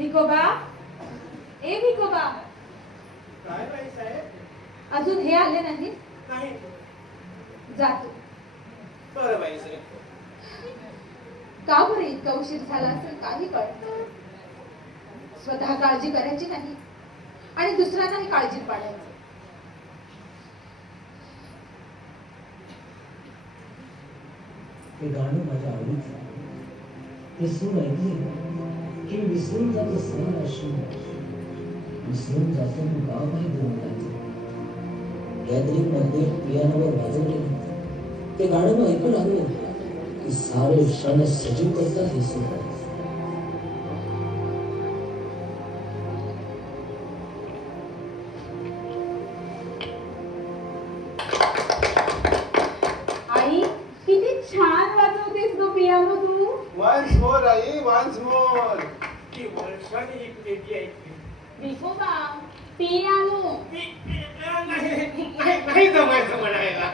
भिकोबा, ए भिकोबा, काय बाई साहेब? अजून हे आले नाही. नाही. जातो. बरं बाई साहेब. का बरं इतका उशीर झाला असेल काही कळत. स्वतः काळजी करायची नाही आणि दुसऱ्यांनाही काळजी पाडायची. ते गाणं माझ्या आवडीचं. ते सूर ऐकले की विसरून जातो सगळं असून विसरून जातो मी गाव माहीत बोलण्याचं. गॅदरिंग मध्ये पियानोवर वाजवले ते गाणं मग ऐकून आलो की सारे क्षण सजीव करतात हे सूर. आई किती छान वाजवतेस तो पियानो तू. Once more आई, once more. ती वर्षाने ऐकलेली आहे. भिकोबा, पियानो. नाही जमायचं म्हणायला.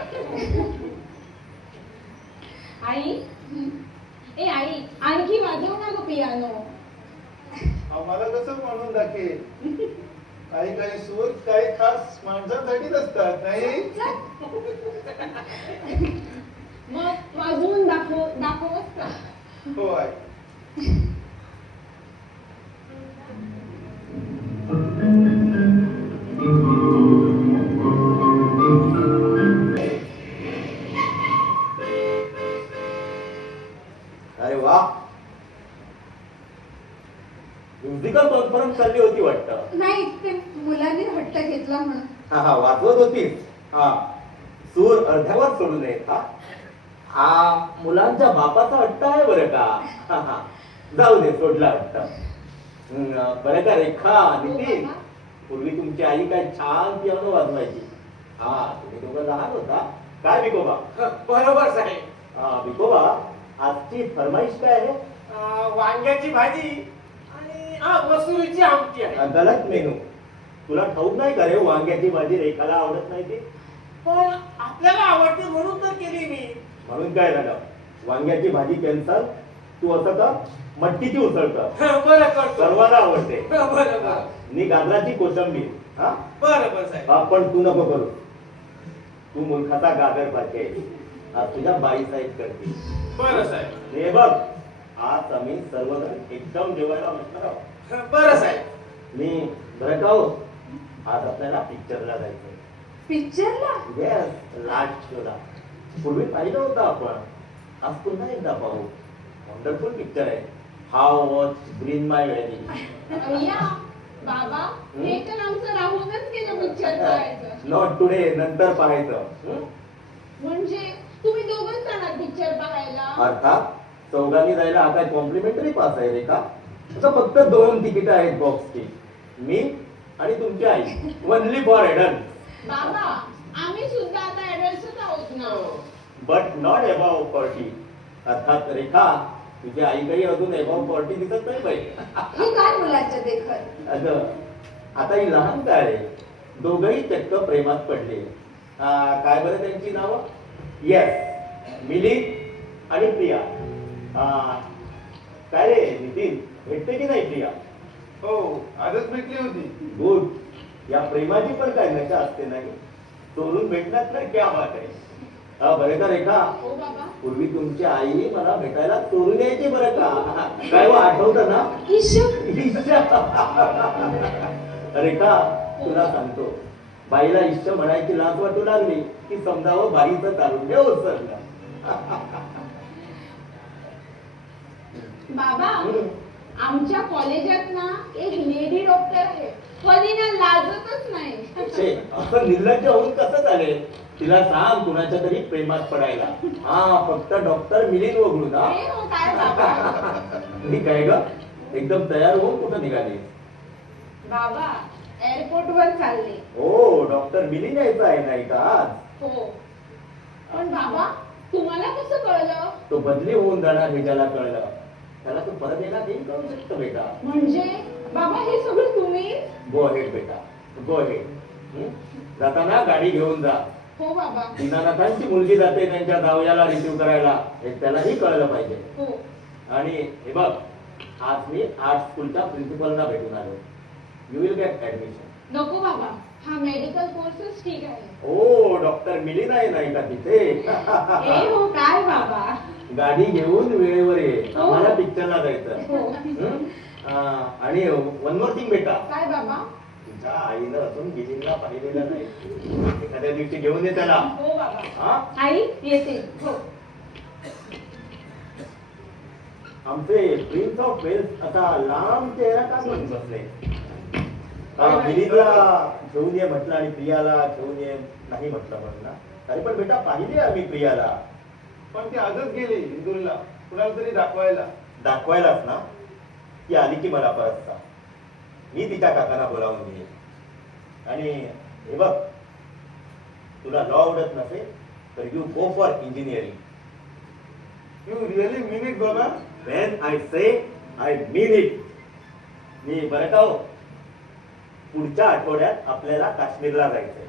आई, ए आई, आणखी वाजव ना गो पियानो. आम्हाला कसं म्हणून दाखवेल? काही काही सूर काही खास माणसांसाठीच असतात नाही. मग वाजवून दाखवच का? हो आहे. अरे वा, म्युझिकल कॉन्फरन्स चालली होती वाटतं. नाही, ते मुलांनी हट्ट घेतला म्हणून. हा हा, वाजवत होतीस. हा, सूर अर्ध्यावर सोडू नयेत. हा हा, मुलांच्या बापाचा हट्ट आहे बरं का. हा हा, जाऊ दे, सोडला वाटतं. बरं का रेखा, नितीन, पूर्वी तुमची आई काय छान पियानो वाजवायची. हा, तुम्ही दोघं लहान होता काय भिकोबा? बरोबर साहेब. हा भिकोबा, आजची फरमाईश काय आहे? वांग्याची भाजी आणि मसुरीची आमटी आहे. गलत मेनू. तुला ठाऊक नाही का रे, वांग्याची भाजी रेखाला आवडत नाही ती. पण आपल्याला आवडते म्हणून तर केली मी. म्हणून काय झालं, वांग्याची भाजी कॅन्सल. तू असं का मटकीची उसळ कर, बरं करतो. सर्वांना आवडते. बरं बरं. नी गाजराची कोशिंबीर. हा बरं बरं साहेब. पण तू नको करू. तू मूर्खाचा गाजर पाहिजे. आज तुझ्या बाई साहेब करते. बरं साहेब. हे बघ, आज आम्ही सर्वजण एकदम जेवायला बसणार आहोत. बरं साहेब. मी बरं का हो, आज आपल्याला पिक्चरला जायचं. पिक्चरला? येस, लास्ट शोला. पूर्वी पाहिलं होतं आपण, आज पुन्हा एकदा पाहू. वंडरफुल पिक्चर आहे. How was green my valley. अय्या, बाबा, हे तर आमचं राहूनच गेलं पिक्चर पाहायचं. नॉट टुडे, नंतर पाहायचं. म्हणजे तुम्ही दोघंच जाणार पिक्चर पाहायला? अर्थात चौघांनी जायला हा काय कॉम्प्लिमेंटरी पास आहे रे का? आता फक्त 2 तिकीट आहेत बॉक्सची. मी आणि तुमची आई. Only for adult. बाबा, आम्ही सुद्धा आता ऍडल्टच आहोत ना. But not above 40. अर्थात रेखा, तुझी आई काही अजून अबाव 40 दिसत नाही पाहिजे. हे काय मुलाच्या देखत? अगं, आता ही लहान काय आहे, दोघही चक्क प्रेमात पडले. काय बरं त्यांची नावं? येस, मिलिंद आणि प्रिया. काय रे नितीन, भेटते की नाही प्रिया? हो, आजच भेटली होती. गुड. या प्रेमाची पण काय नशा असते नाही. चोरून भेटण्यात नाही क्या बात आहे. बरं का रेखा, हो बाबा. पूर्वी तुमची आई मला भेटायला चोरून यायची बरं का. काय आठवतं ना? रेखा, तुला सांगतो, बाईला इष्ट म्हणायची लाज वाटू लागली की समजावं बाईचं तारुण्य ओसरलं. बाबा, आमच्या कॉलेजात ना एक लेडी डॉक्टर आहे, पण ती ना लाजतच नाही. छे, असं निर्लज्ज होऊन कसं चालेल? तिला सांग कुणाच्या तरी प्रेमात पडायला. हा, फक्त डॉक्टर मिलिंद वगळून. हा, हे हो काय बाबा? मी काय ग, एकदम तयार होऊन कुठं निघाली? बाबा, एअरपोर्ट वर चालले. हो, डॉक्टर मिलिंद यायचं आहे नाही का आज? हो, पण बाबा तुम्हाला कसं कळलं? तो बदली होऊन जाणार हे ज्याला कळलं त्याला तो परत येणार नाही करू शकतो बेटा. म्हणजे बाबा हे सगळं तुम्ही? गो हेड बेटा, गो हेड. जाताना गाडी घेऊन जा. हो बाबा. दीनानाथांची मुलगी जाते त्यांच्या जावयाला रिसीव्ह करायला, हे त्यालाही कळलं पाहिजे. हो. आणि हे बघ, आज मी आर्ट स्कूलच्या प्रिन्सिपलला भेटून आलो. You will get admission. नको बाबा, हा मेडिकल कोर्सच ठीक आहे. ओ डॉक्टर मिलिंद आहे नाही का तिथे? ए हो काय बाबा. गाडी घेऊन वेळेवर ये, हो. आम्हाला पिक्चरला जायचं. हो. हं? आणि वन मोर थिंग बेटा, काय बाबा. तुझ्या आईनं अजून गिलींना पाहिलेलं नाही. एखाद्या दिवशी घेऊन ये त्याला. हो बाबा. हा? आई येते. हो. आमचे प्रिन्स ऑफ वेल्स असा लांब चेहरा का घेऊन बसले? गिलीला घेऊन ये म्हटलं आणि प्रियाला घेऊन ये नाही म्हटलं म्हणून ना. अरे पण बेटा पाहिली आम्ही प्रियाला. पण ती आजच गेली इंदूरला कुणाला तरी दाखवायला. दाखवायलाच ना? ती आली की मला परत सांग. मी तिच्या काकांना बोलावून घेईन. आणि हे बघ, तुला लॉ आवडत नसेल तर you go for engineering. You really mean it बाबा? When I say, I mean it. मी बरं का हो, पुढच्या आठवड्यात आपल्याला काश्मीरला जायचंय.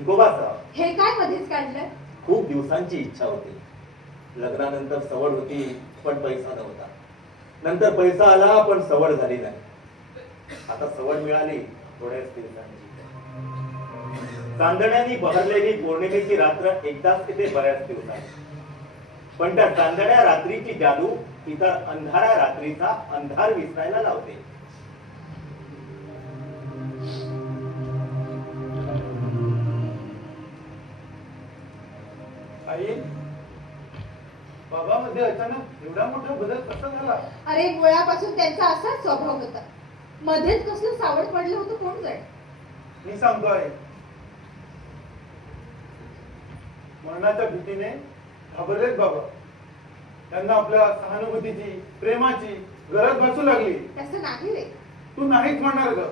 इकोबाचं हे काय मध्येच काढलं. खूप दिवसांची इच्छा होती. लग्नानंतर सवड होती पण पैसा नव्हता. नंतर पैसा आला पण सवड झाली नाही. आता सवड मिळाली थोड्याच दिवसांची. चांदण्यानी बहरलेली पौर्णिमेची रात्र एकदाच तिथे बऱ्याच दिवसांची. पण त्या चांदण्या रात्रीची जादू इतर अंधाऱ्या रात्रीचा अंधार विसरायला लावते. आई, बाबामध्ये अचानक एवढा मोठा बदल कसा झाला? अरे मुळापासून त्यांचा असाच स्वभाव होता. मध्येच कसलं सावड पडलं होतं कोण जाणे. मी सांगतो आहे, मरणाच्या भीतीने घाबरलेत बाबा. त्यांना आपल्या सहानुभूतीची प्रेमाची गरज भासू लागली. तसं नाही रे. तू नाहीच म्हणणार ग,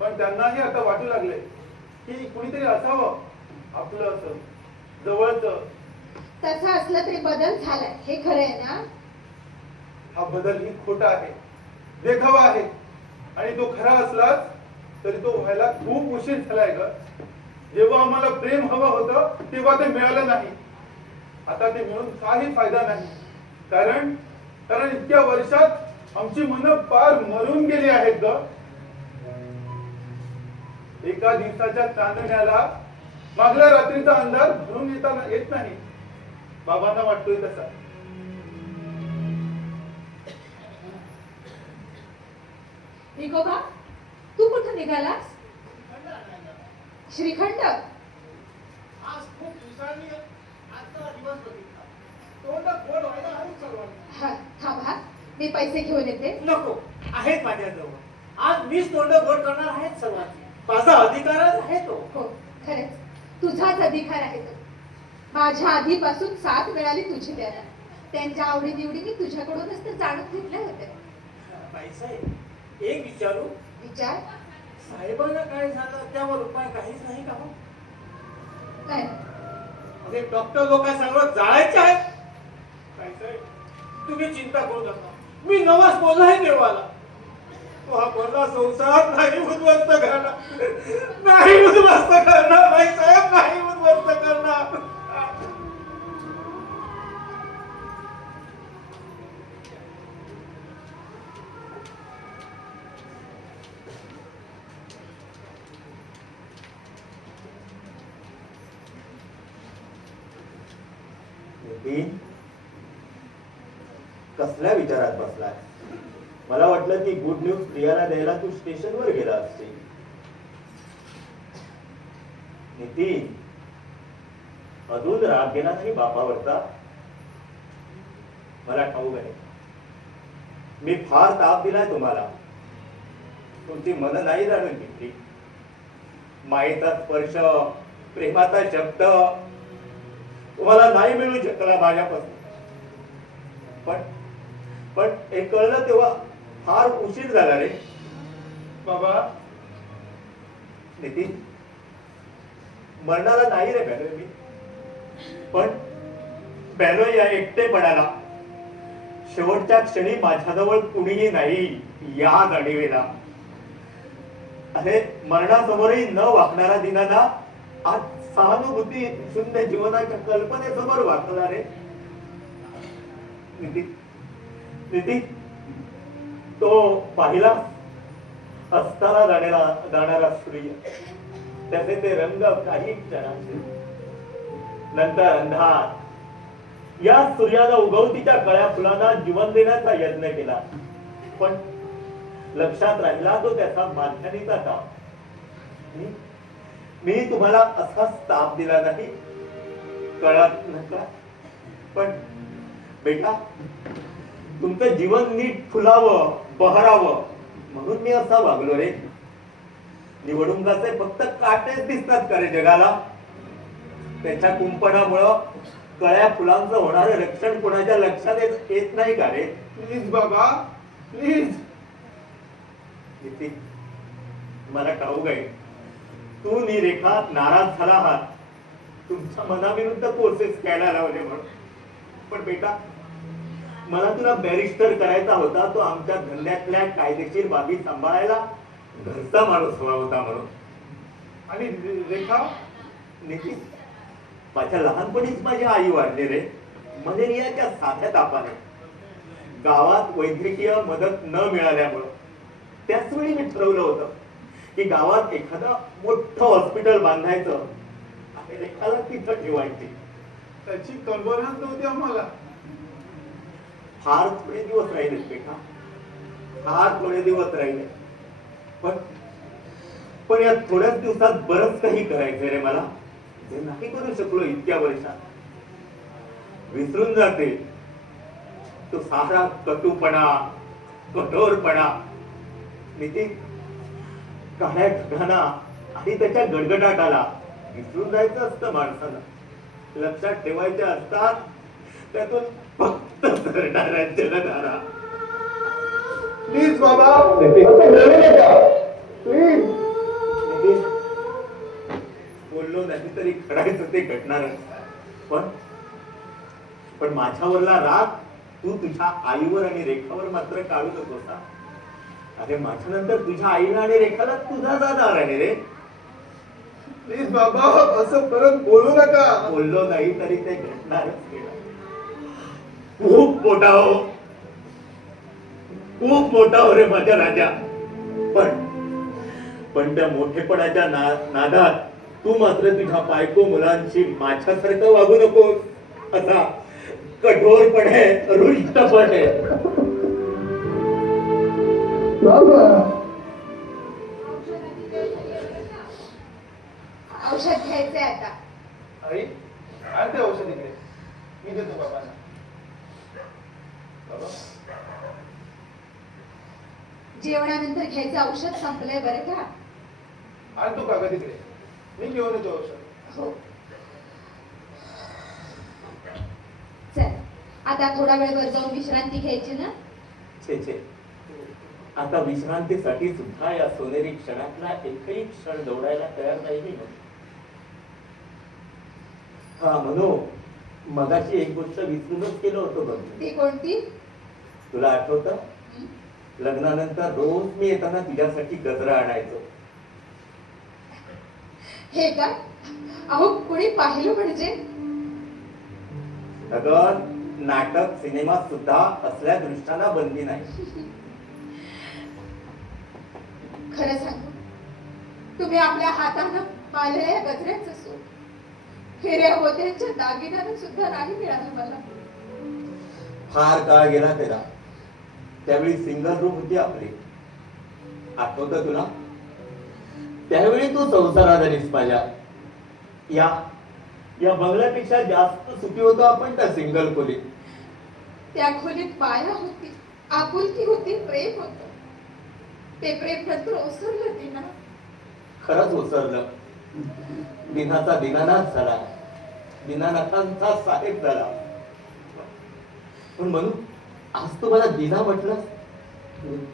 पण त्यांनाही आता वाटू लागले की कुणीतरी असावं आपलं असं जवळचं. तसं असलं तरी बदल झालाय हे खरं आहे ना. हा बदल ही खोटा आहे, देखावा आहे. आणि तो खरा असलाच तरी तो व्हायला खूप उशीर झालाय ग. जेव्हा आम्हाला प्रेम हवं होतं तेव्हा ते मिळालं नाही. आता ते मिळून काही फायदा नाही. कारण इतक्या वर्षात आमची मनं पार मरून गेली आहेत ग. एका दिवसाच्या चांदण्याला मागल्या रात्रीचा अंधार भरून येत नाही. बाबांना वाटतोय तसा. निकोबा, तू कुठं निघालास? श्रीखंड. आज खूप दिवसांनी आजचा दिवस बघितला. तोंडात गोड व्हायला हळूच सर्वांनी. हा थांबा, मी पैसे घेऊन येते. नको, आहेत माझ्याजवळ. आज मीच तोंड गोड करणार आहेत सर्वांची. माझा अधिकारच आहे तो. हो खरंच तुझाच अधिकार आहे तो. माझ्या आधीपासून साथ मिळाली तुझी त्याला. त्यांच्या आवडीनिवडी मी तुझ्याकडूनच तर जाणून घेतल्या होत्या. बाईसाहेब, एक विचारू. विचार. साहेबांना काय झालं त्यावर उपाय काहीच नाही का हो? नाही. अरे डॉक्टर लोक सगळं जाळायचे आहेत. बाईसाहेब, तुम्ही चिंता करू नका. मी नवाज बोललाय देवाला. तो हा बोलला संसार नाही उद्ध्वस्त करणार. नाही उद्ध्वस्त करणार बाईसाहेब, नाही उद्ध्वस्त करणार. नितीन, कसल्या विचारात बसलाय? मला वाटलं ती गुड न्यूज प्रियाला द्यायला तू स्टेशनवर गेला असशील. नितीन, अजून राग गेला नाही बापावरचा? मला ठाऊक आहे, मी फार ताप दिलाय तुम्हाला. तुमची मन नाही जाणून घेतली. मायेचा स्पर्श, प्रेमाचा शब्द तुम्हाला नाही मिळू शकला माझ्यापासून. पण हे कळलं तेव्हा फार उशीर झाला रे. बाबा, नितीन, मरणाला नाही रे बॅनोय मी. पण बॅनोय या एकटेपणाला, शेवटच्या क्षणी माझ्याजवळ कुणीही नाही या जाणीवेला. अरे मरणासमोरही न वाकणारा दिनाना आज सहानुभूती शून्य जीवनाच्या कल्पनेसमोर वाकला रे. नितीन, तो पाहिला असताना जाणारा सूर्य, त्याचे ते रंग काही क्षणाचे, नंतर अंधार. या सूर्याला उगवतीच्या कळ्या फुलांना जीवन देण्याचा यत्न केला, पण लक्षात राहिला तो त्याचा माध्यनीचा ताप. मी तुम्हाला असाच ताप दिला नाही, कळत नका, पण बेटा तुमचं जीवन नीट फुलावं बहरावं म्हणून मी असा वागलो रे. निवडणुकाचे फक्त काटेच दिसतात का रे जगाला? त्याच्या कुंपणामुळं कळ्या फुलांचं होणारं रक्षण कोणाच्या लक्षात येत नाही का रे? प्लीज बाबा, प्लीज. किती मला ठाऊक आहे तू नि रेखा नाराज झाला आहात, तुमच्या मनाविरुद्ध कोर्सेस घ्यायला लावले म्हणून. पण बेटा मला तुला बॅरिस्टर करायचा होता, तो आमच्या धंद्यातल्या कायदेशीर बाबी सांभाळायला घरचा माणूस हवा होता म्हणून. आणि रेखा, नितीन, माझ्या लहानपणीच माझी आई वाढली रे, मलेरियाच्या साध्या तापाने. गावात वैद्यकीय मदत न मिळाल्यामुळं त्याच वेळी मी ठरवलं होतं की गावात एखादं मोठं हॉस्पिटल बांधायचं आणि रेखाला तिथं ठेवायची. त्याची कल्पनाच नव्हती आम्हाला. फार थोडे दिवस राहिले बेटा, फार थोडे दिवस राहिले, पण या थोड्याच दिवसात बरंच काही करायचंय रे मला, जे नाही करू शकलो इतक्या वर्षात. विसरून जाते तो सारा कटुपणा, कठोरपणा. नितीन, काळ्या ढगांना आणि त्याच्या गडगडाटाला विसरून जायचं असतं माणसाला. लक्षात ठेवायच्या असतात त्यातून फक्त सरणाऱ्या जलधारा. प्लीज बाबा, प्लीज. प्लीज. बोललो नाही तरी घडायचं ते घडणारच. पण माझ्यावरला राग तू तुझ्या आईवर आणि रेखावर मात्र काढू नकोस हा. अरे माझ्यानंतर तुझ्या आईला आणि रेखाला तुझा जाणार आहे रे. प्लीज बाबा, असं परत बोलू नका. बोललो नाही तरी ते घडणारच. खूप मोठा हो, खूप मोठा हो रे माझ्या राजा. पण त्या मोठेपणाच्या नादात तू मात्र तुझ्या बायको मुलांशी माझ्यासारखं वागू नकोस. असा कठोरपणे, रुष्टपणे. औषध घ्यायचंय आता. आई, आणते औषध इकडे, मी देतो बाबांना. बाबा, जेवणानंतर घ्यायचं औषध संपलंय बरं का? आणतो काका तिकडे, मी घेऊन येतो औषध. हो. चल, आता थोडा वेळ वर जाऊन विश्रांती घ्यायची ना? छे, आता विश्रांतीसाठी सुद्धा या सोनेरी क्षणातला एकही क्षण दौडायला तयार नाही मी. हा म्हणू, मगाशी एक गोष्ट विसरूनच केलं होतं बघ. ती कोणती? तुला आठवतं? लग्नानंतर रोज मी येताना तुझ्यासाठी गजरा आणायचो. हे का? अहो कुणी पाहिलं म्हणजे? अगं, नाटक सिनेमा सुद्धा असल्या दृष्टाला बंदी नाही. खरं सांगू, तुम्ही आपल्या हातानं पाहिलेल्या गजऱ्याचं सूट हिऱ्या मोत्यांच्या दागिन्यानं सुद्धा नाही मिळालं मला. फार काळ गेला त्याला. त्यावेळी सिंगल रूम होती आपली, आठवतं तुला? त्यावेळी तू संसारात आलीस माझ्या. या बंगल्यापेक्षा जास्त सुखी होतो आपण त्या सिंगल खोलीत. त्या खोलीत माया होती, आपुलकी होती, प्रेम होत. ते प्रेम नंतर ओसरलं दिना. खरंच ओसरलं. दिनाचा दिनानाथ झाला, दिनानाथांचा साहेब झाला. पण म्हणून आज तू मला दिना म्हटलं.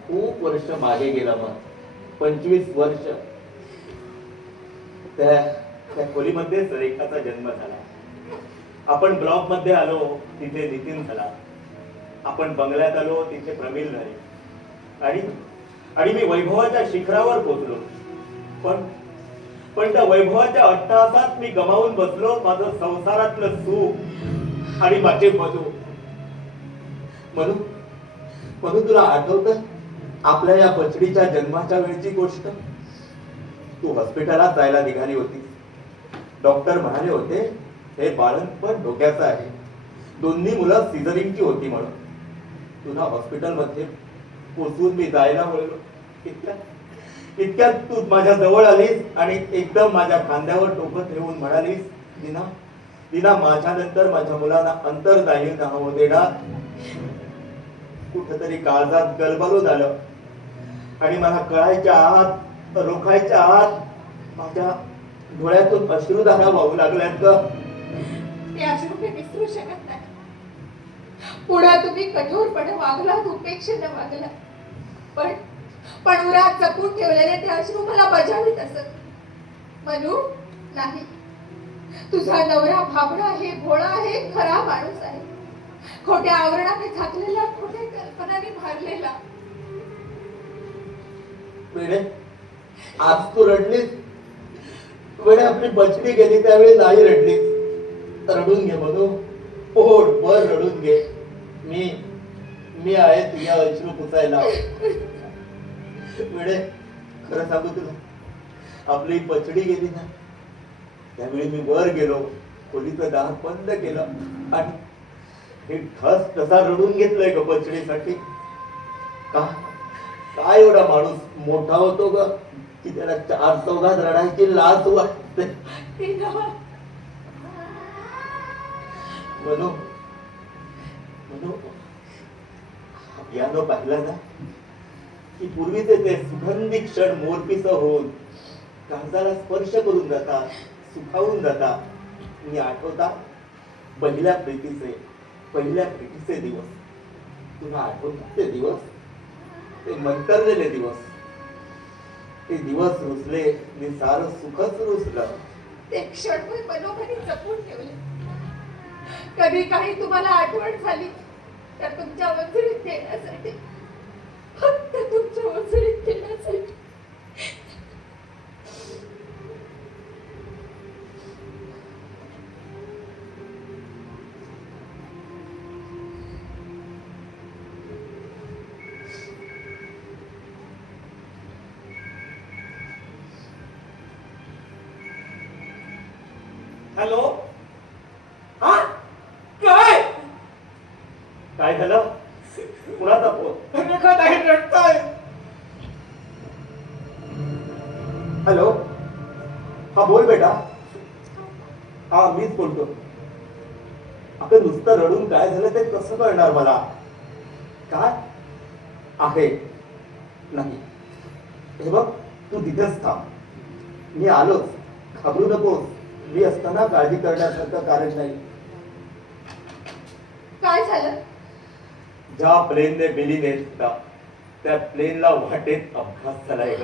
खूप वर्ष मागे गेला मग, 25 वर्ष. त्या खोलीमध्येच रेखाचा जन्म झाला. आपण ब्लॉक मध्ये आलो, तिथे नितीन झाला. आपण बंगल्यात आलो, तिथे प्रमिल झाली. आणि मी वैभवाच्या शिखरावर पोहोचलो. पण त्या वैभवाच्या अट्टहासात मी गमावून बसलो माझं संसारातलं सुख आणि माझे मधू. म्हणून तुला आठवतं आपल्या या बछडीच्या जन्माच्या वेळची गोष्ट. तू हॉस्पिटलात जायला निघाली होती. डॉक्टर म्हणाले होते हे बाळंतपण डोक्याचं आहे, दोन्ही मुलं सिझरिंगची होती म्हणून. तुला हॉस्पिटलमध्ये पोचून मी जायला वळलो. इतक्यात तू माझ्या जवळ आलीस आणि एकदम माझ्या खांद्यावर डोकं ठेवून म्हणालीस, दिना दिना, माझ्यानंतर माझ्या मुलांना अंतर्दायी नाव देणार. कुठेतरी काळजात गलबलून आलं आणि मला कळायच्या आत, रोखायच्या आत माझ्या डोळ्यातून अश्रुधारा वाहू लागल्यात ग. ते अश्रू मी विसरू शकत नाही. पुढे तुम्ही कठोरपणे वागलात, उपेक्षेने वागलात, पण उरात जपून ठेवलेले ते अश्रू मला बजावित असत. मनू, नाही, तुझा नवरा भाबडा आहे, भोळा आहे, खरा माणूस आहे, खोट्या आवरणाने झाकलेला, खोट्या कल्पनाने भरलेला. वेडे, आज तू रडलीस. वेडे, आपली बछडी गेली त्यावेळी नाही रडलीस. रडून घे म्हणू, पोटभर रडून घे. मी आहे तुझ्या अश्रू पुसायला. वेडे, खरं सांगू तुला, आपली बछडी गेली ना त्यावेळी मी वर गेलो, खोलीचं दार बंद केलं आणि हे ठस तसा रडून घेतलंय ग बछडीसाठी. काय एवढा माणूस मोठा होतो ग की त्याला चार चौघात रडायची लाज वाटते. म्हणू पियानो पाहिला ना की पूर्वीचे ते सुगंधी क्षण मोरपीस होऊन काळजाला स्पर्श करून जातात, सुखावून जातात. मी आठवता पहिल्या प्रीतीचे दिवस. तुला आठवतात ते दिवस, ते मंतरलेले दिवस. ते दिवस रुसले आणि सारं सुखच रुसलं. ते क्षण मी मनोमनी जपून ठेवले. कधी काही तुम्हाला आठवण झाली तर तुमच्या वंजळीत येण्यासाठी, फक्त तुमच्या वंजळीत येण्यासाठी. हॅलो, हा काय काय झालं? कुणाचा फोन? रेखा ताई रडताय. हॅलो, हा बोल बेटा. हा मीच बोलतो. अगं नुसतं रडून काय झालं ते कसं कळणार मला? काय आहे? नाही, हे बघ, तू तिथेच थांब. मी आलोच, घाबरू नकोस. मी असताना काळजी करण्यासारखं कारण नाही. काय झालं? ज्या प्लेनने बिली नेत त्या प्लेनला वाटेत अपघात झालाय ग.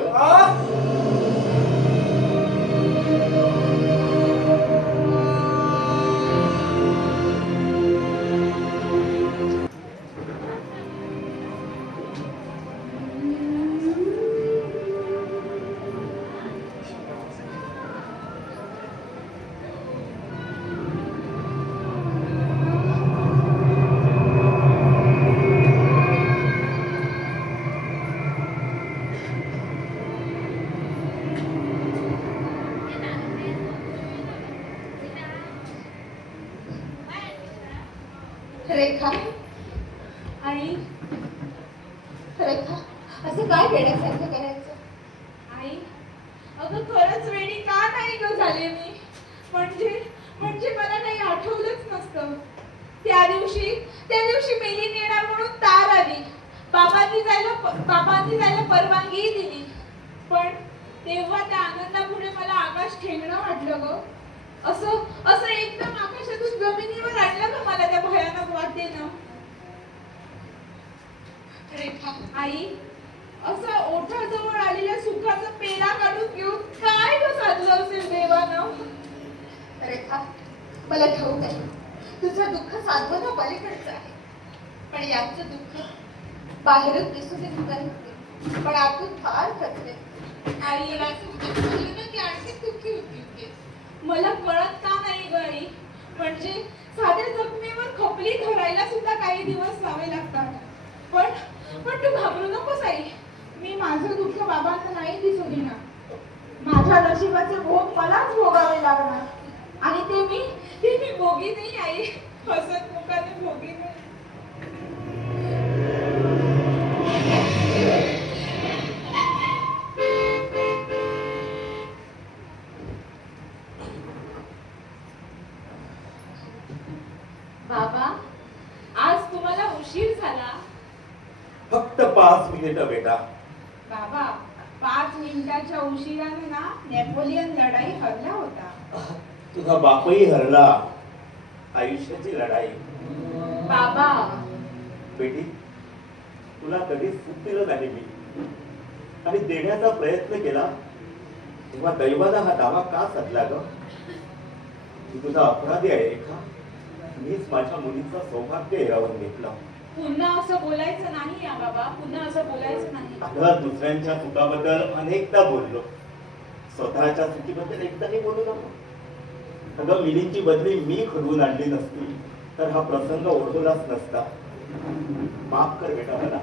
रेखा, आई, रेखा, असं काय वेड्यासारखं करायचं? आई, अगं खरंच वेडी का नाही ग झाले मी. म्हणजे मला काही आठवलंच नसतं. त्या दिवशी मेली नेणार म्हणून तार आली. बाबांनी जायला परवानगी दिली. पण तेव्हा त्या आनंदापुढे मला आकाश ठेंगणं वाटलं ग. असं एकदम आकाशातून जमिनीवर आणलं का मला त्या भयानक वाटेनं. रेखा, आई, असं ओठाजवळ आलेल्या सुखाचा पेला काढून घेऊन काय ग साधलं असेल देवानं. रेखा, मला ठाऊक आहे तुझं दुःख साधवणं पलीकडचं आहे. पण यांचं दुःख बाहेरून दिसून येत नाही, पण आतून फार खचले. आई, की आणखी दुःखी होती. मला कळत का नाही ग आई. म्हणजे साध्या जखमेवर खपली धरायला सुद्धा काही दिवस जावे लागतात. पण तू घाबरू नकोस आई. मी माझं दुःख बाबांना नाही दिसू देणार. माझ्या नशिबाचे भोग मलाच भोगावे लागणार आणि ते मी भोगी नाही आई, हसत मुखाने भोगी नाही. बाबा, आज तुम्हाला उशीर झाला. फक्त 5 मिनिटं बेटा. बाबा, 5 मिनिटाच्या उशिराने ना नेपोलियन लढाई हरला होता. तुझा बापही हरला. आयुष्याची लढाई. बाबा, बेटी, तुला कधीच सुख दिलं नाही मी आणि देण्याचा प्रयत्न केला तेव्हा दैवानं हा दावा का साधला ग? मी तुझा अपराधी आहे रेखा. मीच माझ्या मुलीचं सौभाग्य हिरावून घेतलं. पुन्हा असं बोलायचं नाही या बाबा, पुन्हा असं बोलायचं नाही. अगं, दुसऱ्यांच्या चुकाबद्दल अनेकदा बोललो, स्वतःच्या चुकीबद्दल एकदाही बोलू नको. अगं, मिलींची बदली मी घडवून आणली नसती तर हा प्रसंग ओढवलाच नसता. माफ कर बेटा मला.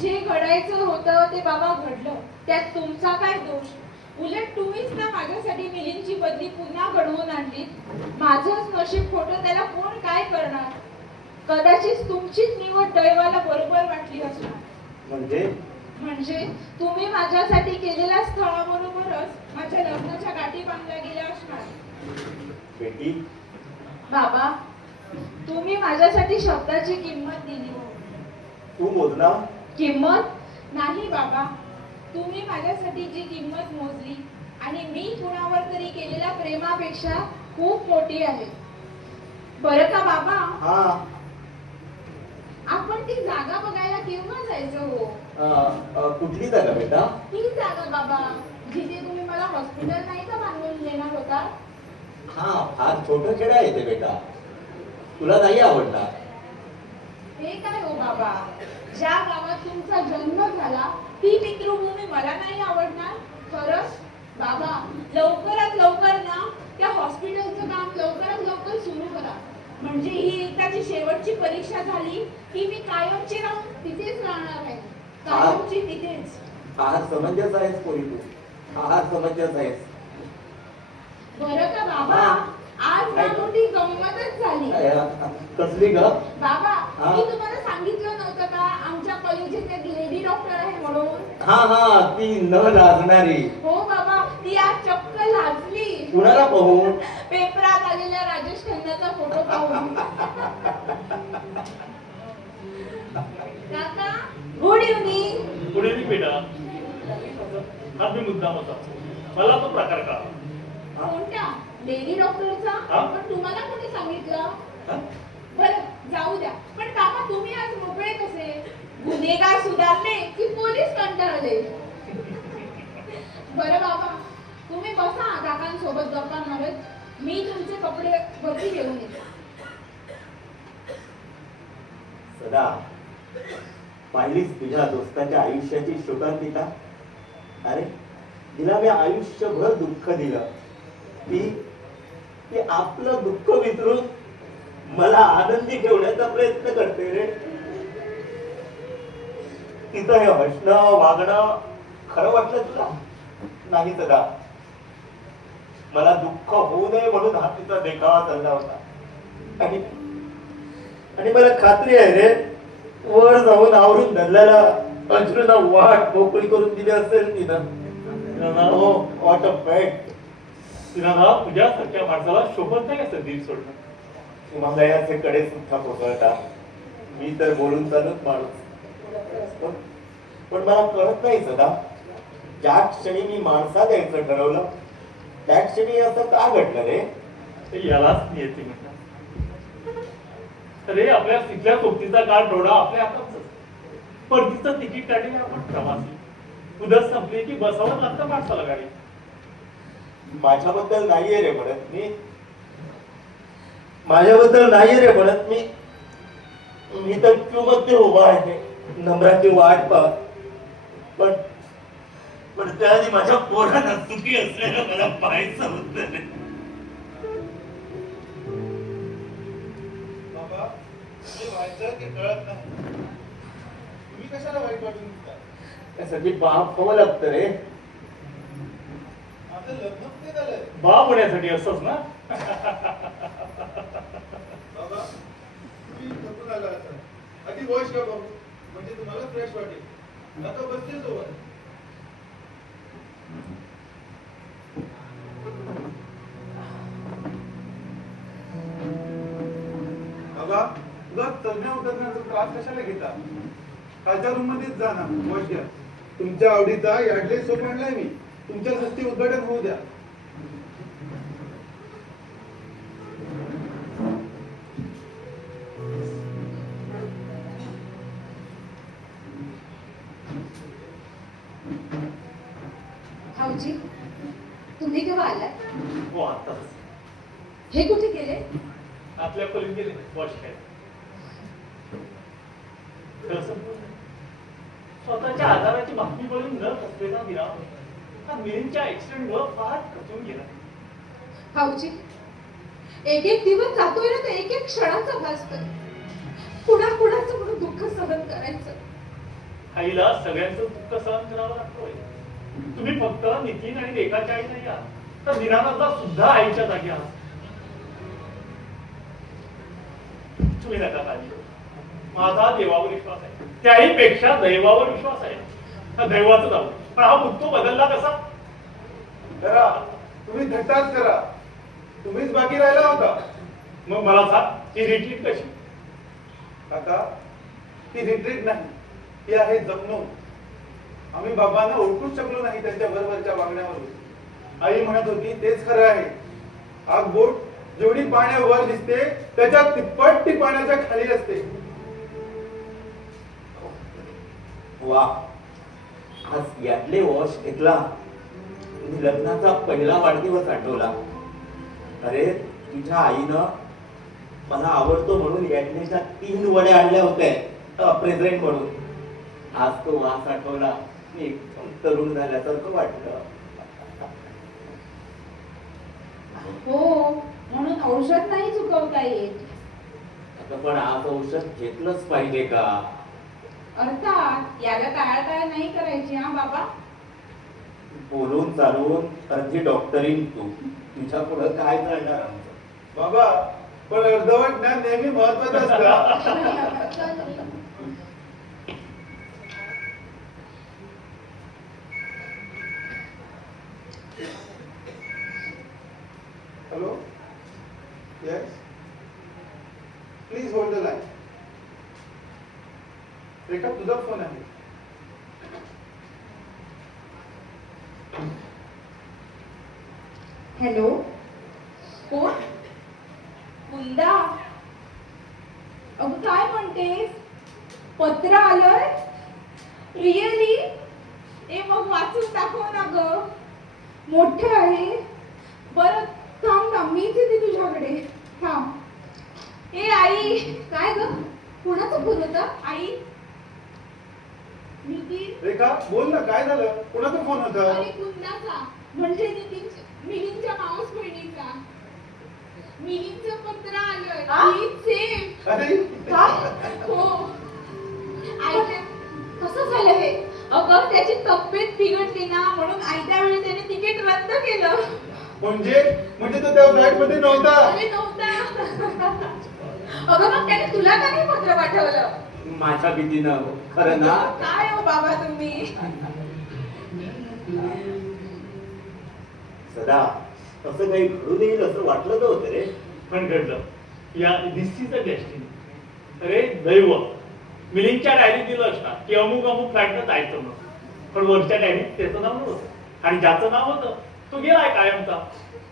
जे घडायचं होतं ते बाबा घडलं, त्यात तुमचा काय दोष? उलट तुम्हीच ना माझ्यासाठी मिलींची बदली पुन्हा घडवून आणली. माझंच नशीब खोटं, त्याला कोण काय करणार? कदाचित तुमचीच निवड दैवाला बरोबर वाटली असणार. म्हणजे तुम्ही माझ्यासाठी केलेल्या स्थळाबरोबरच माझ्या लग्नाच्या गाठी बांधल्या गेल्या असणार. बेटी, बाबा, तुम्ही माझ्यासाठी शब्दाची किंमत दिली. तू मोजला? किंमत नाही बाबा, तुम्ही माझ्यासाठी जी किंमत मोजली आणि मी कुणावर तरी केलेल्या प्रेमापेक्षा खूप मोठी आहे. बरं का बाबा, हा. आपण ती जागा बघायला केव्हा जायचं हो? कुठली जागा बेटा? ती जागा बाबा, जिथे तुम्ही मला हॉस्पिटल नाही का बांधून देणार होता? हा, फार छोटं खेळ आहे ते बेटा. तुला नाही आवडणार. हे काय हो बाबा, ज्या गावात तुमचा जन्म झाला ती पितृभूमी मला नाही आवडणार? खरंच बाबा, लवकरात लवकर ना त्या हॉस्पिटलचं काम लवकरात लवकर सुरू करा. म्हणजे ही एकदाची शेवटची परीक्षा झाली की मी कायमची राहून तिथेच राहणार आहे. कायमची तिथेच. फार समंजस आहेस पोरी तू. फार समंजस आहेस. बरं का बाबा, आज ना मोठी गंमतच झाली. कसली ग? बाबा, हा? मी तुम्हाला सांगितलं नव्हतं का आमच्या कॉलेजात एक लेडी डॉक्टर आहे म्हणून? हा, ती न लाजणारी. हो बाबा, ती आज चक्क लाजली. कुणाला पाहून? पेपरात आलेल्या राजेश खन्नाचा फोटो पाहून. काका, गुड इव्हनिंग. पुढे मी बेटा, हा मी मुद्दाम होता. मला तो प्रकार कळा. कोणत्या? लेडी डॉक्टरचा? हा? पण तुम्हाला कोणी सांगितलं? हा? बरं, जाऊ द्या. पण काका, तुम्ही आज मोकळे कसे? गुन्हेगार सुधारले की पोलीस कंटाळले? बरं बाबा, तुम्ही बसा काकांसोबत गप्पा मारत. मी तुमचे कपडे वरती घेऊन येते. सदा, पाहिलीस तुझ्या दोस्ताच्या आयुष्याची शोकांतिका? अरे, तिला मी आयुष्यभर दुःख दिलं. ती आपलं दुःख विसरून मला आनंदी ठेवण्याचा प्रयत्न करते रे. तिचं हे हसणं वागणं खरं वाटलं तुला? नाही सदा. मला दुःख होऊ नये म्हणून हा तिचा देखावा चालला होता. आणि मला खात्री आहे रे, वर जाऊन आवरून धरलेला अश्रूला वाट मोकळी करून दिली असेल तिनं. हो, व्हॉट अ फॅक्ट. तिला तुझ्यासारख्या माणसाला शोभत नाही असं दिल सोडणं. हिमालयाचे कडे सुद्धा कोसळतात. मी तर बोलून चालत माणूस. पण मला कळत नाही सदा, ज्या क्षणी मी माणसात यायचं ठरवलं त्या क्षणी असं का घडलं रे? ते यालाच नियती म्हणतात. अरे, आपल्या तिथल्या सोबतीचा काळ डोळा आपल्या हातात. पण तिचं तिकीट काढलेलं आपण प्रवासी. उद्या संपली की बसावं लागतं माणसाला गाडी. माझ्याबद्दल नाहीये रे म्हणत मी. माझ्याबद्दल नाहीये रे म्हणत मी. मी तर क्यू मध्ये उभा आहे, नंबराची वाट पाहत. पण त्याआधी माझ्या पोरांना सुखी असलेलं मला पाहायचं होतं रे. बाबा, जे व्हायचं ते कळत नाही. तुम्ही कशाला वाईट वाटून घेता? त्यासाठी बाप हवं लागतं रे. माझं लग्न कुठे झालंय? बाप होण्यासाठी असतोच ना. बाबा, तुम्ही थकून आला असाल. आधी वॉश घ्या भाऊ, म्हणजे तुम्हाला फ्रेश वाटेल. आता बसतील तो वर. बाबा, तुला चढण्या उतरण्याचा त्रास कशाला घेता? खालच्या रूम मध्येच जा ना, वॉश घ्या. तुमच्या आवडीचा यार्डले सोप आणलाय मी. तुमच्या सस्ती उद्घाटन होऊ द्या. भाऊजी, तुम्ही केव्हा आलात? हो आताच हे कुठे गेले? आपल्या खोलीत गेले वॉश काय. खरं सांगू, स्वतःच्या आजाराची बातमी कळून न फसलेला विराम हा मिलिंदच्या ऍक्सिडेंटमुळे फार खचून गेला. भाऊजी, एक एक दिवस जातोय ना, तर एक एक क्षणाचा भासतोय. कुणाचं म्हणून दुःख सहन करायचं. आईला सगळ्यांचं दुःख सहन करावं लागतोय. तुम्ही फक्त नितीन आणि रेखाच्या आई नाही आहात, तर दिनानाथला सुद्धा आईच्या जागी आहात. तुम्ही नका काळजी करू. माझा देवावर विश्वास आहे, त्याही पेक्षा दैवावर विश्वास आहे. हा दैवाचं जाऊ, पण हा मुद्दो बदलला कसा? करा, तुम्ही थट्टाच करा. तुम्हीच बाकी राहिला होता. मग मला सांग, ती रिट्रीट कशी? काका, ती रिट्रीट नाही, ती आहे जपणूक. आम्ही बाबांना ओळखूच शकलो नाही त्यांच्या बरोबरच्या वागण्यावरून. आई म्हणत होती तेच खरं आहे. आग बोट जेवढी पाण्यावर दिसते त्याच्या तिप्पट ती पाण्याच्या खाली असते. वा, आज यातले वॉश घेतला. मी लग्नाचा पहिला वाढदिवस आठवला. अरे, तुझ्या आईनं मला आवडतो म्हणून यातलेच्या 3 वड्या आणल्या होत्या प्रेझेंट म्हणून. आज तो वास आठवला. मी एकदम तरुण झाल्यासारखं वाटलं. हो, म्हणून औषध नाही चुकवता येत. आता पण आज औषध घेतलंच पाहिजे का? अर्थात याला टाळाटाळ नाही करायची हा बाबा. बोलून चालून अर्धी डॉक्टरीन तू. तुझ्या पुढं काय चालणार आमचं? बाबा, पण अर्धवट ज्ञान नेहमी महत्वाचं असतं. Hello, yes, please hold the line. Rekha, तुझा फोन आहे. हॅलो, कोण? कुंदा? अगं काय म्हणतेस? पत्र आलंय? रिअली? ए मग वाचून दाखव ना ग. मोठं आहे. बरं थांब ना, मीच येते तुझ्याकडे. थांब. ए आई. काय ग? कुणाचा फोन होता? आई. नितीन. रेखा, बोल ना, काय झालं? कुणाचा फोन होता? अरे कुंदाचा, म्हणजे मिलिंदच्या मावस बहिणीचा. मिलिंदचं पत्र आलंय. आ? सेम. अरे, हो. आईच्या कसं झालं हे? अगं त्याची तब्येत बिघडली ना, म्हणून आयत्या वेळी त्याने तिकीट रद्द केलं. म्हणजे तो त्या फ्लाईट मध्ये नव्हता. अरे नव्हता. अगं मग त्याने तुला का नाही पत्र पाठवलं? माझ्या भीतीनं. खरं ना? काय हो बाबा तुम्ही? सदा असं काही घडून येईल असं वाटलं नव्हतं रे. पण घडलं. या दिस इज द डेस्टिनी. अरे दैव, मिलिंदच्या डायरीत दिलं असणार की अमुक अमुक फ्लाईटनं जायचं म्हणून. पण वरच्या डायरीत त्याचं नाव नव्हतं, आणि ज्याचं नाव होतं तो गेलाय कायमचा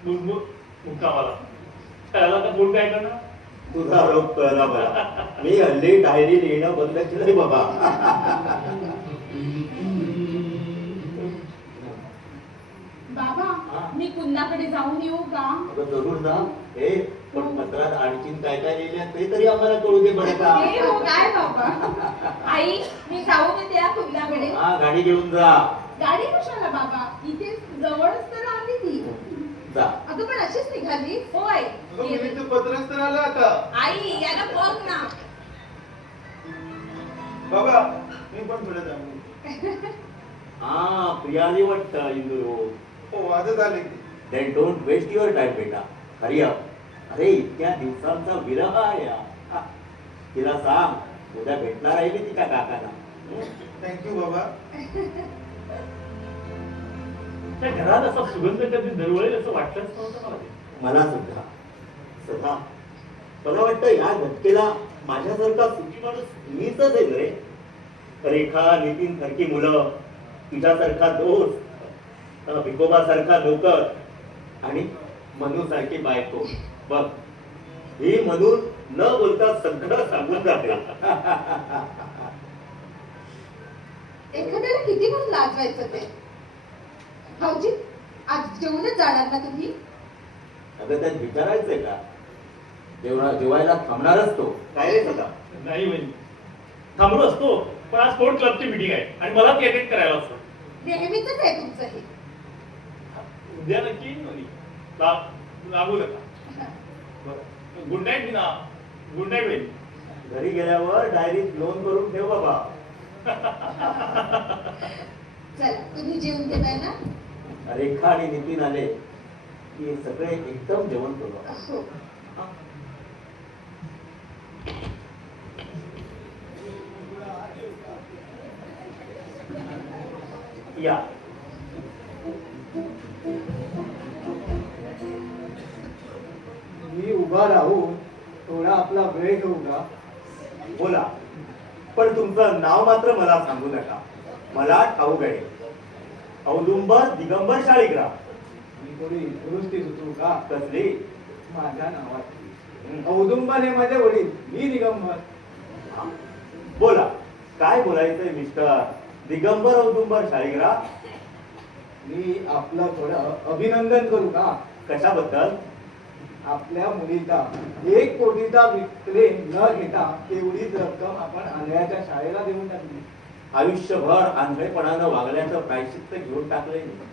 मुक्कामाला. त्याला का बोल काय करणार? तुझा आरोप कळला मला. मी हल्ली डायरी लिहिणं बंद केलंय बाबा. बाबा मी कुंदाकडे जाऊन येऊ का? अगं जरूर जा. हे पण पत्रात आणखीन काय काय लिहिलंय ते तरी आम्हाला कळू दे बरं का. हे हो काय बाबा. आई मी जाऊन येते या कुंदाकडे. हा, गाडी घेऊन जा. गाडी कशाला बाबा, इथे जवळच तर आली ती. जा. अगं पण अशीच निघाली? होय. अगं, मुलीचं पत्रच तर आलं आता. आई याला बघ ना. बाबा, मी पण थोडं जाऊ. हा प्रियाली वाटतं इंदुरो. हो आता झाले की. Then don't waste your time बेटा. Hurry up. अरे इतक्या दिवसांचा विरह आहे हा. हा. तिला सांग उद्या भेटणार आहे मी तिच्या काकाला. थँक्यू बाबा. त्या घरात असा सुगंध कधी दरवळेल असं वाटलंच नव्हतं मला ते. मला सुद्धा सुद्धा मला वाटतं या घटकेला माझ्यासारखा सुखी माणूस मीच आहे रे. रेखा नितीन सारखी मुलं, तुझ्यासारखा दोस्त, भिकोबा सारखा नोकर आणि मनू सारखी बायको. बघ ही म्हणून न बोलता सगळं सांगून जाते. एखाद्याला किती पण लाजवायचं ते. भाऊजी आज जेवणच जाणार ना तुम्ही? अगं त्यात विचारायचंय का? जेवायला थांबणारच तो. काय रे सदा? नाही म्हणजे थांबलो असतो पण आज स्पोर्ट क्लबची मीटिंग आहे आणि मला ती अटेंड करायला असतं. नेहमीच आहे तुमचं हे. उद्या नक्की येईन मी. लागू नका. Good night Meena. Good night well. घरी गेल्यावर डायरीत नोंद करून ठेव बाबा. चला तुम्ही जेवून घेताय ना? रेखा आणि नितीन आले की सगळे एकदम जेवण करू. हो. या मी उभा राहून थोडा आपला वेळ घेऊ का? बोला, पण तुमचं नाव मात्र मला सांगू नका. मला ठाऊक आहे. औदुंबर दिगंबर शाळीग्राम. मी थोडी दुरुस्ती सुचवू का? कसली? माझ्या नावाची. औदुंबर हे माझे वडील, मी दिगंबर. हा? बोला, काय बोलायचंय मिस्टर दिगंबर औदुंबर शाळीग्राम? मी आपलं थोडं अभिनंदन करू का? कशाबद्दल? आपल्या मुलीचा 1 कोटीचा क्लेम न घेता तेवढीच रक्कम आपण आंधळ्याच्या शाळेला देऊन टाकली. आयुष्यभर आंधळेपणानं वागण्याचं प्रायश्चित्त घेऊन टाकलंय मी.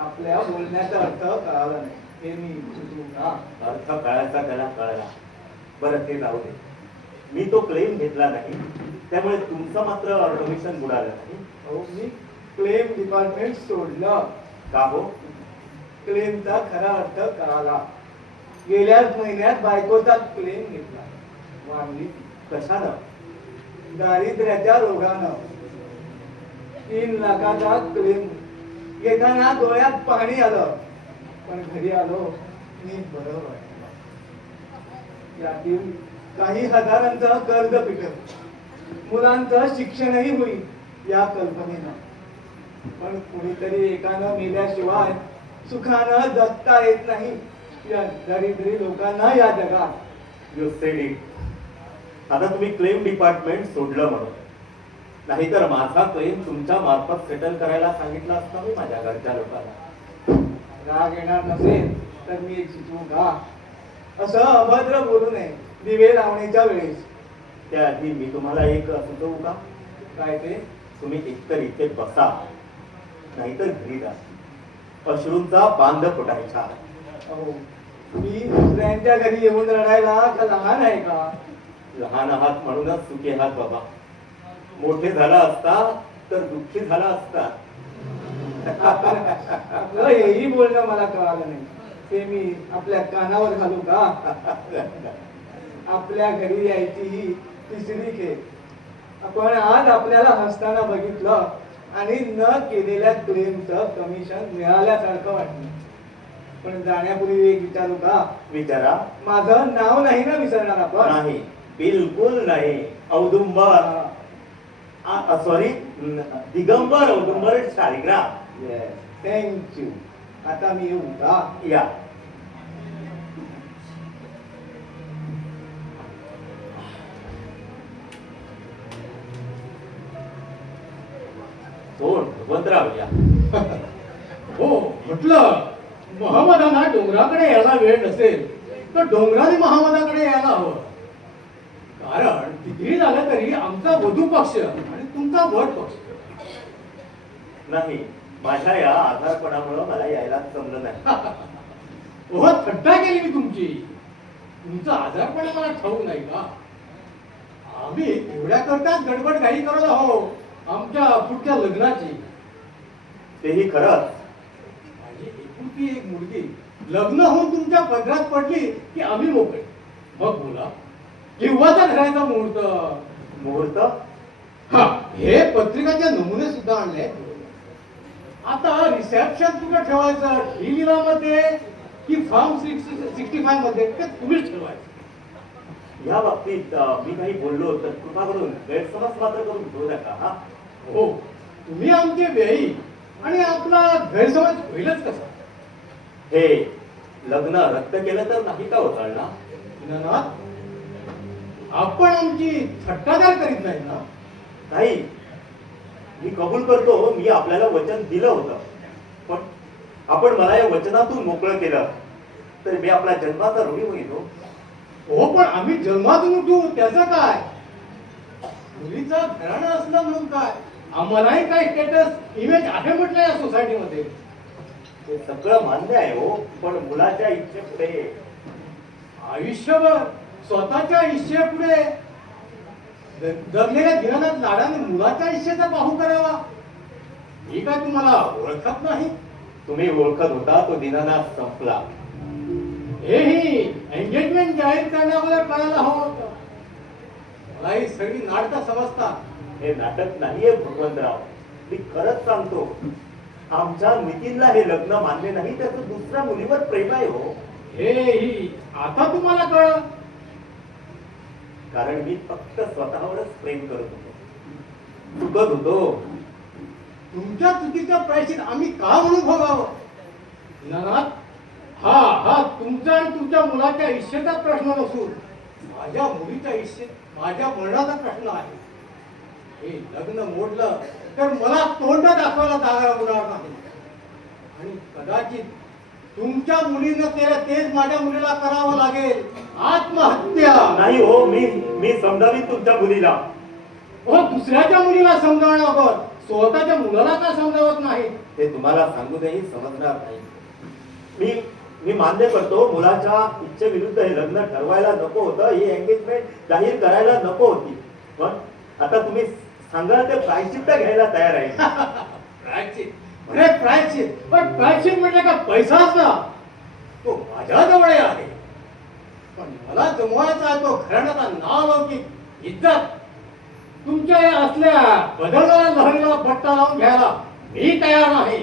आपल्या बोलण्याचा अर्थ कळाला नाही हे मी सुचवू का? अर्थ कळायचा त्याला कळला. बरं ते जाऊ दे. मी तो क्लेम घेतला नाही त्यामुळे तुमचं मात्र कमिशन बुडालं नाही. हो, मी क्लेम डिपार्टमेंट सोडलं. का हो? क्लेमचा खरा अर्थ कळाला. गेल्याच महिन्यात बायकोचा क्लेम घेतला. वारली कशानं? दारिद्र्याच्या रोगानं. 3 लाखाचा क्लेम घेताना डोळ्यात पाणी आलं, पण घरी आलो मी बरं वाटलं. यातील काही हजारांचं कर्ज फिटलं, मुलांचं शिक्षणही होईल या कल्पनेनं. पण कुणीतरी एकानं मेल्याशिवाय सुखानं जगता येत नाही या दारिद्र्य लोकांना या जगात. You sed it. आता तुम्ही क्लेम डिपार्टमेंट सोडलं म्हणून. नाहीतर माझा क्लेम तुमच्या मार्फत सेटल करायला सांगितलं असतं मी माझ्या घरच्या लोकांना. राग येणार नसेल तर मी एक सुचवू का? असं अभद्र बोलू नये दिवे लावण्याच्या वेळेस. त्याआधी मी तुम्हाला एक सुचवू का? काय ते? तुम्ही एकतर इथे बसा, नाहीतर घरी जा. अश्रूंचा बांध फुटायचा. अहो, मी दुसऱ्यांच्या घरी येऊन रडायला का लहान आहे का? लहान आहात म्हणूनच सुखी आहात बाबा. मोठे झाला असता तर दुःखी झाला असता. आपलं हेही बोलणं मला कळालं नाही. ते मी आपल्या कानावर घालू का? आपल्या घरी यायची ही 3री खेळ. आपण आज आपल्याला हसताना बघितलं आणि न केलेल्या क्लेमचं कमिशन मिळाल्यासारखं वाटलं. पण जाण्यापूर्वी एक विचारू का? विचारा. माझं नाव नाही ना विसरणार आपण? नाही, बिलकुल नाही. औदुंबर सॉरी दिगंबर औदुंबर शाळीग्राम. थँक्यू. आता मी येऊ का? या. कोण? भगवंतराव या. हो म्हटलं, महमदांना डोंगराकडे यायला वेळ नसेल तर डोंगराने महमदाकडे यायला हवं. कारण कितीही झालं तरी आमचा वधू पक्ष आणि तुमचा वट पक्ष. नाही, माझ्या या आजारपणामुळे मला यायला जमलं नाही. ओह, थट्टा केली मी तुमची. तुमचा आजारपण मला ठाऊक नाही का? आम्ही एवढ्या करताच गडबड घाई करत आहोत आमच्या पुढच्या लग्नाची. तेही खरंच. माझी एकुलती एक मुलगी लग्न होऊन तुमच्या पदरात पडली की आम्ही मोकळे. मग बोला केव्हाचा घराचा मुहूर्त? मुहूर्त हा हे पत्रिकाचे नमुने सुद्धा आणले आहेत. आता रिसेप्शन कुठं ठेवायचं, मध्ये की फॉर्म 65 मध्ये ते तुम्हीच ठेवायचं. या बाबतीत मी काही बोललो तर कृपा करून गैरसमज मात्र करून घेऊ नका. हा हो तुम्ही आमचे वेळी आणि आपला गैरसमज होईलच कसा. हे लग्न रद्द केलं तर नाही का होताना? दीनानाथ, आपण आमची थट्टादार करीत नाही ना? नाही, मी कबूल करतो मी आपल्याला वचन दिलं होतं, पण आपण मला या वचनातून मोकळं केलं तर मी आपला जन्माचा ऋणी होईल हो. हो पण आम्ही जन्मातून उठू त्याचं काय? मुलीचा घराणं असलं म्हणून काय, आम्हालाही काय स्टेटस इमेज आहे म्हटलं या सोसायटीमध्ये. ते सगळं मान्य आहे हो, पण मुलाच्या इच्छेपुढे आयुष्यभर स्वतःच्या इच्छेपुढे जगलेल्या दीनानाथ लाडाने मुलाच्या इच्छेचा बाहू करावा, ही काय तुम्हाला ओळखत नाही? तुम्ही ओळखत होता तो दीनानाथ संपला. हेही एंगेजमेंट जाहीर करण्यावर कळायला हवं होतं. मला ही सगळी नाटकं समजतात. हे नाटक नाहीये भगवंतराव, मी खरंच सांगतो. आमच्या नितीनला हे लग्न मान्य नाही, त्याचं दुसऱ्या मुलीवर प्रेम आहे हो. हेही आता तुम्हाला कळ. कारण मी फक्त स्वतःवरच प्रेम करत होतो, चुकत होतो. तुमच्या चुकीच्या प्रायश्चित आम्ही का म्हणून भोगावं? दीनानाथ, हा हा तुमचा आणि तुमच्या मुलाच्या इच्छेचा प्रश्न नसून माझ्या मुलीच्या इच्छेत माझ्या मरणाचा प्रश्न आहे. हे लग्न मोडलं तर मला तोंड दाखवायला जागा होणार नाही, आणि कदाचित तुमच्या मुलीनं केलं तेच माझ्या मुलीला करावं लागेल, आत्महत्या. नाही हो, मी समजावीन तुमच्या मुलीला. हो दुसऱ्याच्या मुलीला समजावण्यावर स्वतःच्या मुलाला का समजावत नाही? ते तुम्हाला सांगूनही समजणार नाही. मी मान्य करतो मुलाच्या इच्छेविरुद्ध हे लग्न ठरवायला नको होतं, ही एंगेजमेंट जाहीर करायला नको होती, पण आता तुम्ही सांगाल ते प्रायश्चित्त घ्यायला तयार आहे. प्रायश्चित अरे प्रायश्चित, पण प्रायश्चित म्हणजे का पैसा असला तो माझ्याजवळ आहे, पण मला जमवायचा आहे तो घराण्याचा नावलौकिक इज्जत. तुमच्या या असल्या बदलणाऱ्या लहरीला पट्टा लावून घ्यायला मी तयार नाही.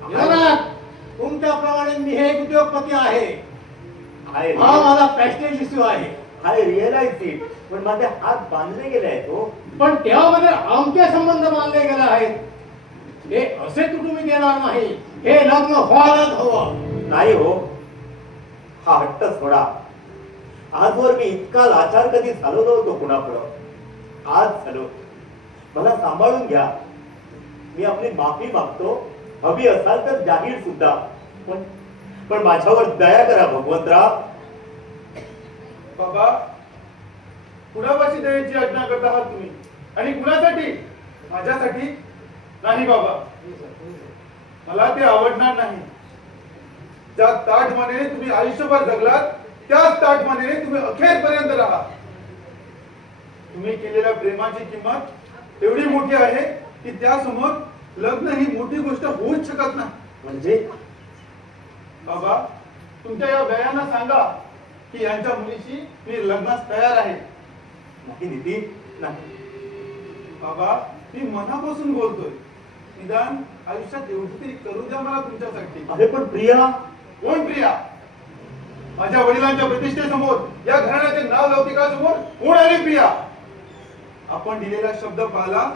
दीनानाथ, तुमच्याप्रमाणे मी हे एक उद्योगपती आहे, हा माझा प्रेस्टेज इश्यू आहे. आय रिअलाइज इट, पण माझे हात बांधले गेले आहेत हो. पण त्यामध्ये आमचे संबंध मानले गेले आहेत, हे असे तुटून मी देणार नाही. हे लग्न व्हायलाच हवं. नाही हो, हा हट्ट सोडा. आजवर मी इतका लाचार कधी झालो नव्हतो कुणापुढं, आज झालो. मला सांभाळून घ्या. मी आपली माफी मागतो, हवी असाल तर जाहीर सुद्धा, पण माझ्यावर दया करा भगवंतराव. बाबा, कुणापाशी दयेची आज्ञा करत आहात तुम्ही, आणि कुणासाठी? माझ्यासाठी नाही बाबा, मला ते आवडणार नाही. ज्या ताठ मानेने तुम्ही आयुष्यभर जगलात त्याच ताठ मानेने तुम्ही अखेरपर्यंत राहा. तुम्ही केलेल्या प्रेमाची किंमत एवढी मोठी आहे की त्यासमोर लग्न ही मोठी गोष्ट होऊच शकत नाही. म्हणजे बाबा, तुमच्या या बयाना सांगा की यांच्या मुलीशी मी लग्नास तयार आहे. नाही नितीन, नाही. बाबा, मी मनापासून बोलतोय. निदान आयुष्यात एवढी तरी करू द्या मला तुमच्यासाठी. अरे पण प्रिया. कोण प्रिया? माझ्या वडिलांच्या प्रतिष्ठेसमोर, या घराण्याचे नाव लौकिकासमोर कोण आली प्रिया? आपण दिलेला शब्द पाळला,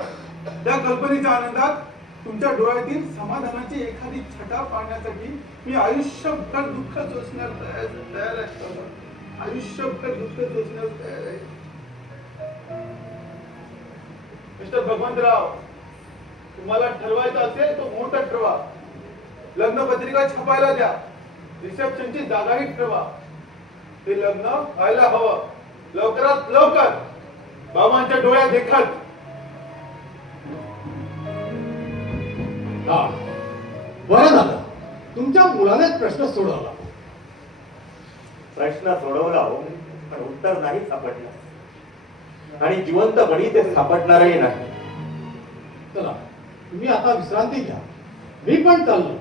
त्या कल्पनेच्या आनंदात तुमच्या डोळ्यातील समाधानाची एखादी छटा पाडण्यासाठी मी आयुष्यभर दुःख सोसण्यास तयार आहे. आयुष्यभर दुःख सोसण्यास तयार आहे. मिस्टर भगवंतराव, तुम्हाला ठरवायचं असेल तो मुहूर्त ठरवा, लग्न पत्रिका छापायला द्या, रिसेप्शनची जागाही ठरवा. ते लग्न व्हायला हवं, लवकरात लवकर, बाबांच्या डोळ्यात देखत. हा बरं झालं, तुमच्या मुलानेच प्रश्न सोडवला. प्रश्न सोडवला हो, पण उत्तर नाही सापडलं. आणि जिवंतपणी ते सापडणारही नाही. चला तुम्ही आता विश्रांती घ्या, मी पण चाललो.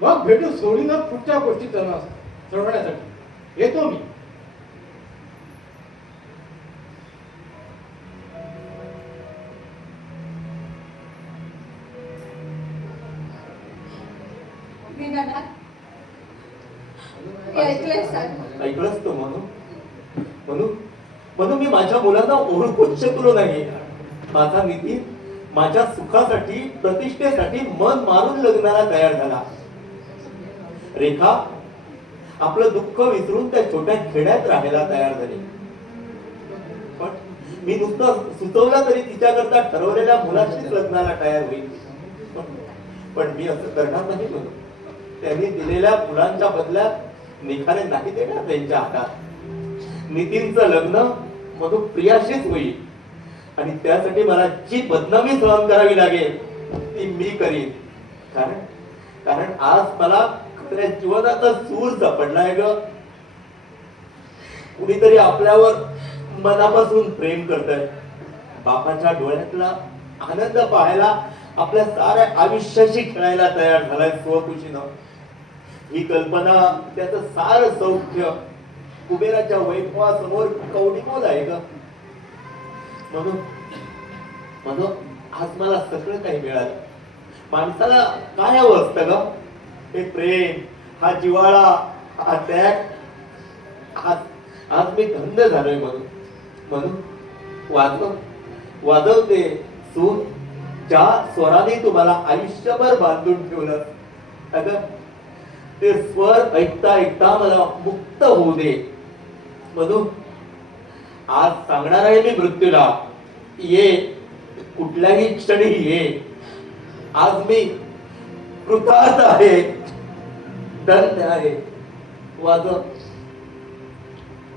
मग भेटू सोडीनं पुढच्या गोष्टी चढवण्यासाठी येतो मी. दीनानाथ, हे ऐकलंय साहेब? ऐकलंच तो म्हणून म्हणून म्हणून मी माझ्या मुलांना ओळखूच शकलो नाही. माझा नितीन माझ्या सुखासाठी प्रतिष्ठेसाठी मन मारून लग्नाला तयार झाला. रेखा आपलं दुःख विसरून त्या छोट्या खेड्यात राहायला तयार झाली. पण मी नुसतं सुचवलं तरी तिच्याकरता ठरवलेल्या मुलाशीच लग्नाला तयार होईल. पण मी असं करणार नाही म्हणून. त्यांनी दिलेल्या फुलांच्या बदल्यात निखारे नाही देणार त्यांच्या हातात. नितीनचं लग्न मधून प्रियाशीच होईल आणि त्यासाठी मला जी बदनामी सहन करावी लागेल ती मी करीन. कारण आज मला खऱ्या जीवनाचा सूर सापडलाय ग. कुणीतरी आपल्यावर मनापासून प्रेम करतंय. बापाच्या डोळ्यातला आनंद पाहायला आपल्या साऱ्या आयुष्याशी खेळायला तयार झालाय स्वखुशीनं. ही कल्पना त्याचं सार सौख्य कुबेराच्या वैभवासमोर कवडीमोल आहे ग. म्हणून आज मला सगळं काही मिळालं. माणसाला काय हवं असतं ग? हे प्रेम, हा जिव्हाळा, हा त्याग. आज मी धन्य झालोय म्हणून वाजवते सूर ज्या स्वराने तुम्हाला आयुष्यभर बांधून ठेवलं. अगं ते स्वर ऐकता ऐकता मला मुक्त होऊ दे. म्हणून आज सांगणार आहे मी मृत्यूला, ये कुठल्याही क्षणी ये. आज मी कृतार्थ आहे, धन्य आहे. वाजव